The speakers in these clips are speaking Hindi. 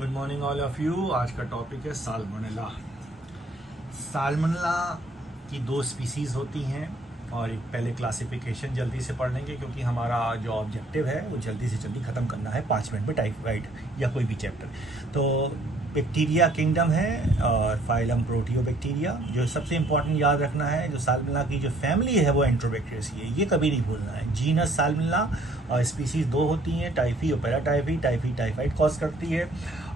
Good morning all of you. आज का टॉपिक है साल्मोनेला। साल्मोनेला की दो स्पीसीज़ होती हैं और एक पहले क्लासिफिकेशन जल्दी से पढ़ लेंगे क्योंकि हमारा जो ऑब्जेक्टिव है वो जल्दी से जल्दी ख़त्म करना है 5 मिनट में टाइफाइड या कोई भी चैप्टर। तो बैक्टीरिया किंगडम है और फाइलम प्रोटियोबैक्टीरिया। जो सबसे इंपॉर्टेंट याद रखना है, जो साल्मोनेला की जो फैमिली है वो एंट्रोबैक्टेरियसी है, ये कभी नहीं भूलना है। जीनस साल्मोनेला और स्पीसीज़ दो होती हैं, टाइफी और पैराटाइफी। टाइफी टाइफाइड कॉज करती है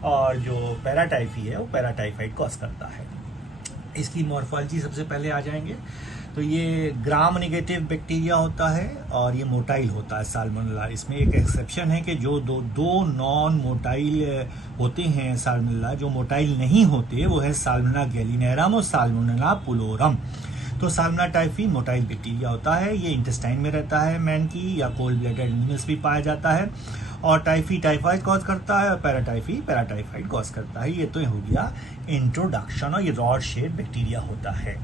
और जो पैराटाइफी है वो पैराटाइफाइड कॉज करता है। इसकी मॉर्फोलॉजी सबसे पहले आ जाएंगे तो ये ग्राम नेगेटिव बैक्टीरिया होता है और ये मोटाइल होता है साल्मोनेला। इसमें एक एक्सेप्शन है कि जो दो नॉन मोटाइल होते हैं साल्मोनेला, जो मोटाइल नहीं होते वो है साल्मोनेला गैलिनेरम और साल्मोनेला पुलोरम। तो साल्मोनेला टाइफी मोटाइल बैक्टीरिया होता है, ये इंटेस्टाइन में रहता है मैन की, या कोल्ड ब्लडेड एनिमल्स भी पाया जाता है। और टाइफी टाइफाइड कॉज करता है और पैराटाइफी पैराटाइफाइड कॉज करता है। ये तो हो गया इंट्रोडक्शन, और ये रॉड शेड बैक्टीरिया होता है।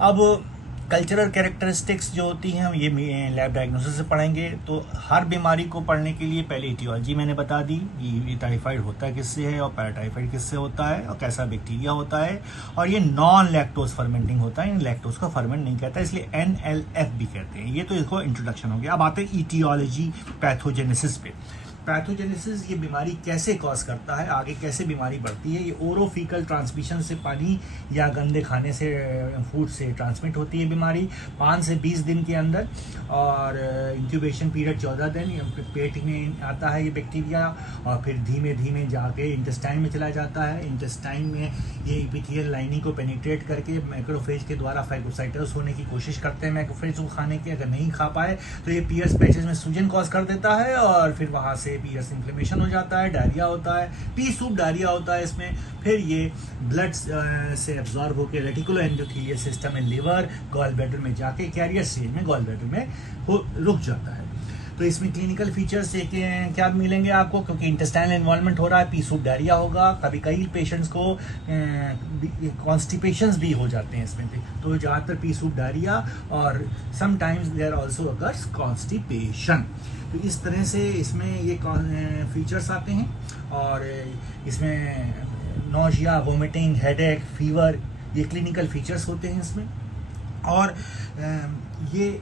अब कल्चरल कैरेक्टरिस्टिक्स जो होती हैं हम ये लैब डायग्नोसिस से पढ़ेंगे। तो हर बीमारी को पढ़ने के लिए पहले इटियोलॉजी मैंने बता दी, ये टाइफाइड होता है किससे है और पैराटाइफाइड किससे होता है और कैसा बैक्टीरिया होता है। और ये नॉन लैक्टोज फर्मेंटिंग होता है, लैक्टोज को फर्मेंट नहीं कहता, इसलिए NLF भी कहते हैं। ये तो इसको इंट्रोडक्शन हो गया। अब आते हैं इटियोलॉजी पैथोजेनेसिस पे। पैथोजेनेसिस, ये बीमारी कैसे कॉज करता है, आगे कैसे बीमारी बढ़ती है। ये ओरोफिकल ट्रांसमिशन से, पानी या गंदे खाने से, फूड से ट्रांसमिट होती है बीमारी 5 से 20 दिन के अंदर। और इंक्यूबेशन पीरियड 14 दिन। पेट में आता है ये बैक्टीरिया और फिर धीमे धीमे जाके इंटेस्टाइन में चला जाता है। इंटेस्टाइन में ये एपिथेलियल लाइनिंग को पेनिट्रेट करके मैक्रोफेज के द्वारा फैगोसाइटोस होने की कोशिश करते हैं मैक्रोफेज को खाने की। अगर नहीं खा पाए तो ये पियर्स पैचेस में सूजन कॉज कर देता है और फिर वहाँ से पियर्स इन्फ्लेमेशन हो जाता है, डायरिया होता है, पी सूप डायरिया होता है इसमें। फिर ये ब्लड से एब्जॉर्ब होकर रेटिकुलो एंडोथेलियल सिस्टम में, लिवर, गॉल ब्लैडर में जाके कैरियर स्टेज में गॉल ब्लैडर में रुक जाता है। तो इसमें क्लिनिकल फीचर्स क्या मिलेंगे आपको, क्योंकि इंटेस्टाइनल इन्वॉल्वमेंट हो रहा है, पी सूप डायरिया होगा। कई पेशेंट्स को कॉन्स्टिपेशंस भी हो जाते हैं इसमें। तो ज़्यादातर पी सूप डायरिया और sometimes there also occurs constipation. तो इस तरह से इसमें ये फीचर्स आते हैं और इसमें नोजिया, वोमिटिंग, हेडेक, फीवर, ये क्लिनिकल फीचर्स होते हैं इसमें। और ये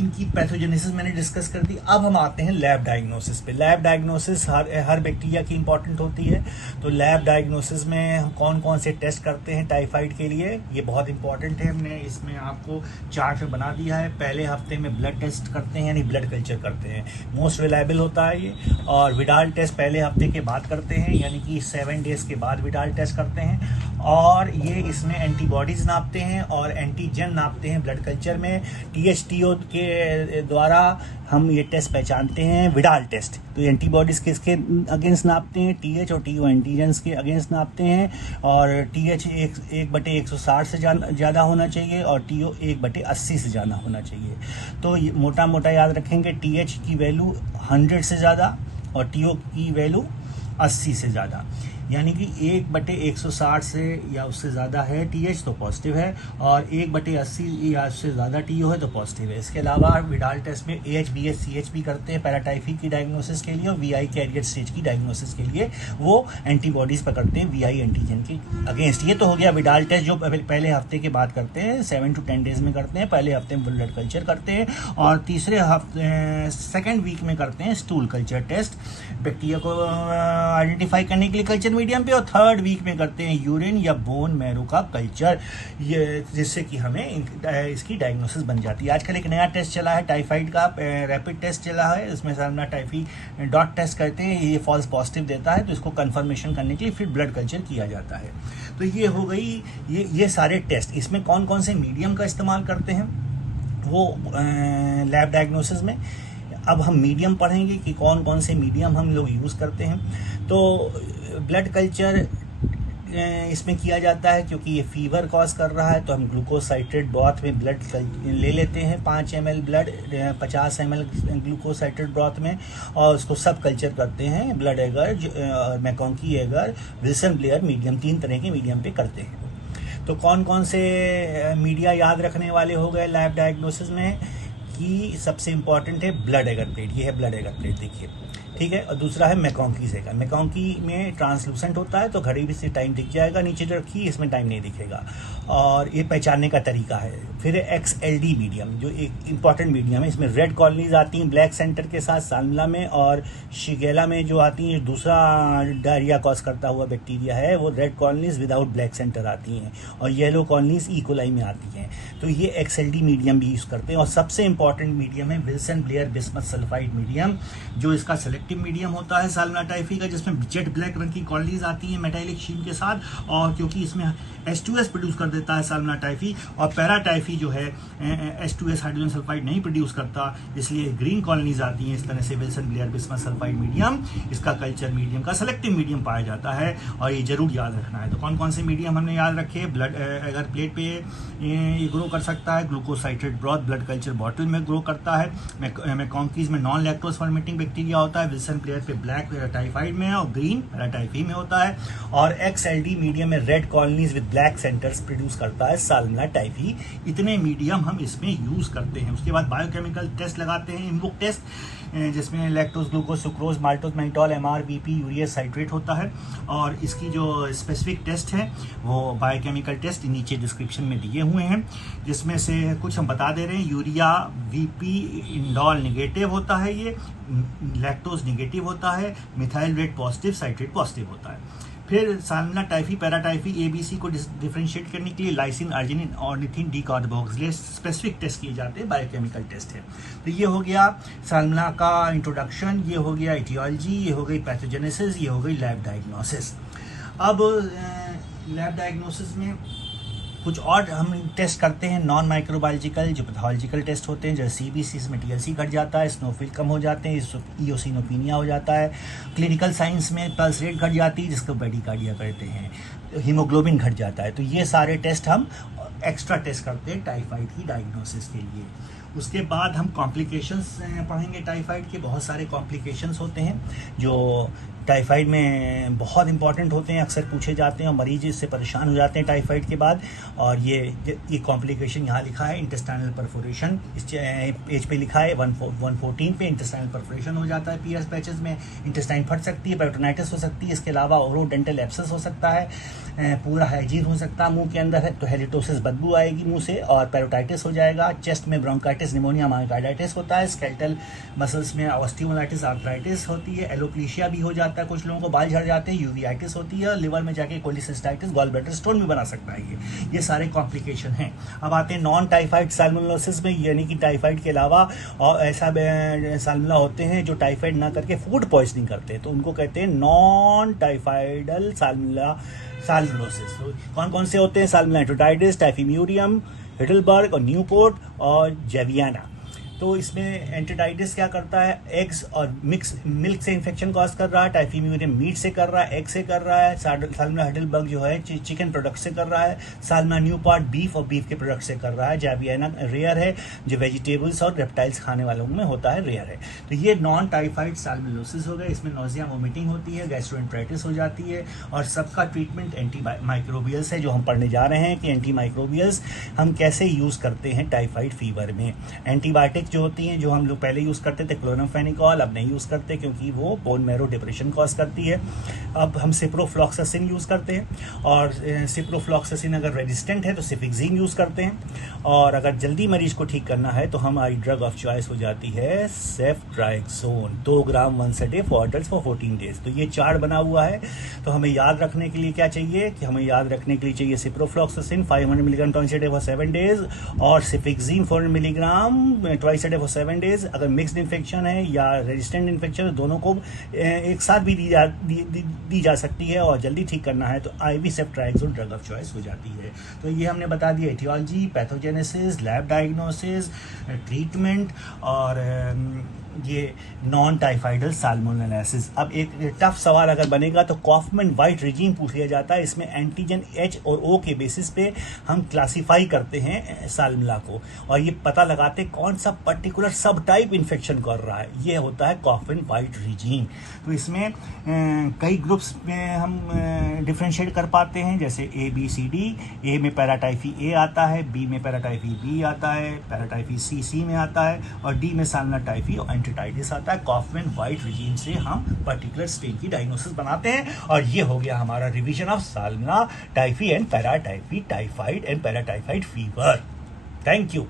इनकी पैथोजेनेसिस मैंने डिस्कस कर दी। अब हम आते हैं लैब डायग्नोसिस पे। लैब डायग्नोसिस हर बैक्टीरिया की इंपॉर्टेंट होती है। तो लैब डायग्नोसिस में हम कौन कौन से टेस्ट करते हैं टाइफाइड के लिए, ये बहुत इंपॉर्टेंट है। हमने इसमें आपको चार्ट में बना दिया है। पहले हफ्ते में ब्लड टेस्ट करते हैं, यानी ब्लड कल्चर करते हैं, मोस्ट रिलायबल होता है ये। और विडाल टेस्ट पहले हफ्ते के बाद करते हैं, यानी कि 7 डेज के बाद विडाल टेस्ट करते हैं। और ये इसमें एंटीबॉडीज नापते हैं और एंटीजन नापते हैं ब्लड कल्चर में। THTO के द्वारा हम ये टेस्ट पहचानते हैं, विडाल टेस्ट। तो एंटीबॉडीज किसके अगेंस्ट नापते हैं, TH और TO एंटीजन्स के अगेंस्ट नापते हैं। और TH 1/160 से ज़्यादा होना चाहिए और TO 1/80 से ज़्यादा होना चाहिए। तो मोटा मोटा याद रखेंगे, TH की वैल्यू 100 से ज़्यादा और TO की वैल्यू 80 से ज़्यादा, यानी कि 1/160 से या उससे ज़्यादा है TH तो पॉजिटिव है, और 1/80 या उससे ज़्यादा TO है तो पॉजिटिव है। इसके अलावा विडाल टेस्ट में AH, BH, CH भी करते हैं पैराटाइफी की डायग्नोसिस के लिए, और VI कैरियर स्टेज की डायग्नोसिस के लिए वो एंटीबॉडीज़ पकड़ते हैं VI एंटीजन के अगेंस्ट। ये तो हो गया विडाल टेस्ट जो पहले हफ्ते के बाद करते हैं, 7 to 10 डेज में करते हैं। पहले हफ्ते में ब्लड कल्चर करते हैं और तीसरे हफ्ते 2nd वीक में करते हैं स्टूल कल्चर टेस्ट, बैक्टीरिया को आइडेंटिफाई करने के लिए कल्चर मीडियम पे। और 3rd वीक में करते हैं यूरिन या बोन मैरो का कल्चर, ये जिससे कि हमें इसकी डायग्नोसिस बन जाती है। आजकल एक नया टेस्ट चला है टाइफाइड का, रैपिड टेस्ट चला है। इसमें सामना टाइफी डॉट टेस्ट करते हैं, ये फॉल्स पॉजिटिव देता है, तो इसको कंफर्मेशन करने के लिए फिर ब्लड कल्चर किया जाता है। तो ये हो गई ये सारे टेस्ट। इसमें कौन कौन से मीडियम का इस्तेमाल करते हैं वो लैब डायग्नोसिस में। अब हम मीडियम पढ़ेंगे कि कौन कौन से मीडियम हम लोग यूज़ करते हैं। तो ब्लड कल्चर इसमें किया जाता है क्योंकि ये फीवर कॉज कर रहा है, तो हम ग्लूकोज साइट्रेट ब्रॉथ में ब्लड ले लेते हैं 5 ml blood 50 ml glucose citrate broth में, और उसको सब कल्चर करते हैं। Blood agar, MacConkey agar, Wilson Blair medium, 3 तरह के मीडियम पे करते हैं। तो कौन कौन से मीडिया याद रखने वाले हो गए लैब डायग्नोसिस में कि सबसे इम्पॉर्टेंट है ब्लड एगर प्लेट। ये है ब्लड एगर प्लेट, देखिए ठीक है। और दूसरा है मैकॉन्की का। मैकॉन्की में ट्रांसलूसेंट होता है तो घड़ी भी से टाइम दिख जाएगा, नीचे जो रखी इसमें टाइम नहीं दिखेगा, और ये पहचानने का तरीका है। फिर XLD मीडियम जो एक इंपॉर्टेंट मीडियम है, इसमें रेड कॉलोनीज आती हैं ब्लैक सेंटर के साथ साल्मोनेला में, और शिगेला में जो आती हैं दूसरा डायरिया कॉज करता हुआ बैक्टीरिया है वो red colonies without black centre आती हैं, और येलो कॉलोनीज इकोलाई में आती हैं। तो ये XLD मीडियम भी यूज़ करते हैं। और सबसे इंपॉर्टेंट मीडियम है Wilson Blair bismuth sulphide medium, जो इसका सेलेक्टिव मीडियम होता है साल्मोनेला टाइफी का, जिसमें जेट ब्लैक रंग की कॉलोनीज आती हैं मेटालिक शीन के साथ, और क्योंकि इसमें H2S प्रोड्यूस कर देता है साल्मोनेला टाइफी, और पैरा टाइफी जो है H2S हाइड्रोजन सल्फाइड नहीं प्रोड्यूस करता, इसलिए ग्रीन कॉलोनीज आती हैं। इस तरह से Wilson Blair bismuth sulphide medium इसका कल्चर मीडियम का सेलेक्टिव मीडियम पाया जाता है, और ये जरूर याद रखना है। तो कौन कौन से मीडियम हमने याद रखे? ब्लड अगर प्लेट पे ये ग्रो कर सकता है, ग्लूकोसाइट्रेट ब्रॉथ ब्लड कल्चर बॉटल में ग्रो करता है, मैकॉन्कीज में नॉन लैक्टोज फर्मेंटिंग बैक्टीरिया होता है, विल्सन ब्लेयर पे ब्लैक टाइफाइड में और ग्रीन पैराटाइफी में होता है, और XLD मीडियम में red colonies with black centres produce करता है साल्मोनेला टाइफी। इतने मीडियम हम इसमें यूज करते हैं। उसके बाद बायोकेमिकल टेस्ट लगाते हैं, इनवुक टेस्ट, जिसमें lactose glucose sucrose maltose mannitol MR BP urea citrate होता है, और इसकी जो स्पेसिफिक टेस्ट है वो बायोकेमिकल टेस्ट नीचे डिस्क्रिप्शन में दिए हुए हैं, जिसमें से कुछ हम बता दे रहे हैं। यूरिया VP इंडॉल निगेटिव होता है, ये लैक्टोज निगेटिव होता है, methyl red positive, citrate positive होता है। फिर साल्मोनेला टाइफी पैराटाइफी ABC को डिफरेंशिएट करने के लिए lysine arginine ornithine decarboxylase specific test किए जाते हैं, बायोकेमिकल टेस्ट है। तो ये हो गया साल्मोनेला का इंट्रोडक्शन, ये हो गया एटियोलॉजी, ये हो गई पैथोजेनेसिस, ये हो गई लैब डायग्नोसिस। अब लैब डायग्नोसिस में कुछ और हम टेस्ट करते हैं नॉन माइक्रोबायोलॉजिकल जो पैथोलॉजिकल टेस्ट होते हैं, जैसे CBC में TLC घट जाता है, स्नोफिल कम हो जाते हैं, इओसिनोपिनिया हो जाता है, क्लिनिकल साइंस में पल्स रेट घट जाती है जिसको ब्रेडिकार्डिया कहते हैं, हीमोग्लोबिन घट जाता है। तो ये सारे टेस्ट हम एक्स्ट्रा टेस्ट करते हैं टाइफाइड की डायग्नोसिस के लिए। उसके बाद हम कॉम्प्लिकेशंस पढ़ेंगे टाइफाइड के। बहुत सारे कॉम्प्लिकेशंस होते हैं जो टाइफाइड में बहुत इंपॉर्टेंट होते हैं, अक्सर पूछे जाते हैं और मरीज इससे परेशान हो जाते हैं टाइफाइड के बाद। और ये कॉम्प्लिकेशन यहाँ लिखा है, इंटेस्टाइनल परफोरेशन, इस पेज पे लिखा है 114 पे इंटेस्टाइनल परफोरेशन हो जाता है PS पैचेस में, इंटेस्टाइन फट सकती है, पेरिटोनाइटिस हो सकती है, इसके अलावा ओरोडेंटल एब्सेस हो सकता है, पूरा हाइजीन हो सकता है मुंह के अंदर है तो हेलिटोसिस बदबू आएगी मुंह से, और पेरोटाइटिस हो जाएगा। चेस्ट में ब्रोंकाइटिस निमोनिया मायोकार्डाइटिस होता है, स्केलेटल मसल्स में ऑस्टियोमाइलाइटिस आर्थराइटिस होती है, एलोप्लेशिया भी हो जाता है, कुछ लोगों को बाल झड़ जाते हैं, यूवियाइटिस होती है, लिवर में जाके कोलिसिस्टाइटिस गॉल ब्लैडर स्टोन भी बना सकता है। ये सारे कॉम्प्लिकेशन हैं। अब आते हैं नॉन टाइफाइड साल्मोनेलोसिस में, यानी कि टाइफाइड के अलावा और ऐसा साल्मोनेला होते हैं जो टाइफाइड ना करके फूड पॉइजनिंग करते हैं, तो उनको कहते हैं नॉन टाइफाइडल साल्मोनेलोसिस। तो कौन कौन से होते हैं? साल्मोनेला एंटरोटाइटिस, टाइफीम्यूरियम, हिडलबर्ग और न्यूपोर्ट और जेवियाना। तो इसमें एंटीटाइटिस क्या करता है? एग्स और मिल्क से इन्फेक्शन कॉज कर रहा है, टाइफीम्यूरियम मीट से कर रहा है, एग से कर रहा है, साल्मोनेला हिडलबर्ग जो है चिकन प्रोडक्ट से कर रहा है, साल्मोनेला न्यूपोर्ट बीफ और बीफ के प्रोडक्ट से कर रहा है, जेवियाना रेयर है जो वेजिटेबल्स और रेप्टाइल्स खाने वालों में होता है, रेयर है। तो ये नॉन टाइफाइड साल्मोनेलोसिस हो गया। इसमें नोजिया वोमिटिंग होती है, गैस्ट्रोएंटेराइटिस हो जाती है, और सबका ट्रीटमेंट एंटी माइक्रोबियल्स है, जो हम पढ़ने जा रहे हैं कि एंटी माइक्रोबियल्स हम कैसे यूज करते हैं टाइफाइड फीवर में। एंटीबायोटिक जो होती हैं, जो हम लोग पहले यूज करते थे क्लोरामफेनिकोल, अब नहीं यूज करते क्योंकि वो बोन मैरो डिप्रेशन कॉज करती है। अब हम सिप्रोफ्लॉक्सासिन यूज करते हैं, और सिप्रोफ्लॉक्सासिन अगर रेजिस्टेंट है तो सिफिक्सिन यूज करते हैं, और अगर जल्दी मरीज को ठीक करना है तो हमारी ड्रग ऑफ चॉइस हो जाती है ceftriaxone, 2 gram once a day for adults for 14 days. तो ये चार्ट बना हुआ है। तो हमें याद रखने के लिए क्या चाहिए कि हमें याद रखने के लिए चाहिए ciprofloxacin 500 milligram twice a day for 7 days, और सिफिक्सिन 400 milligram twice a day for 7 days. अगर मिक्स्ड इन्फेक्शन है या रेजिस्टेंट इन्फेक्शन है, दोनों को एक साथ भी दी जा सकती है, और जल्दी ठीक करना है तो IV ceftriaxone drug of choice हो जाती है। तो ये हमने बता दिया aetiology, pathogenesis, lab diagnosis, treatment और ये नॉन टाइफाइडल साल्मोनेलोसिस। अब एक टफ सवाल अगर बनेगा तो कॉफमैन वाइट रिजीम पूछ लिया जाता है। इसमें एंटीजन H और O के बेसिस पे हम क्लासिफाई करते हैं साल्मोनेला को, और ये पता लगाते कौन सा पर्टिकुलर सब टाइप इन्फेक्शन कर रहा है। ये होता है कॉफमैन वाइट रिजीम। तो इसमें कई ग्रुप्स में हम डिफ्रेंशिएट कर पाते हैं, जैसे ए बी सी डी। ए में पैराटाइफी ए आता है, बी में पैराटाइफी बी आता है, पैराटाइफी सी में आता है, और डी में साल्मोनेला टाइफी और एंटेराइटिस आता है। कॉफमैन वाइट रिजीम से हम पर्टिकुलर स्ट्रेन की डायग्नोसिस बनाते हैं। और ये हो गया हमारा revision of salmonella typhi and paratyphi, typhoid and paratyphoid fever. Thank you.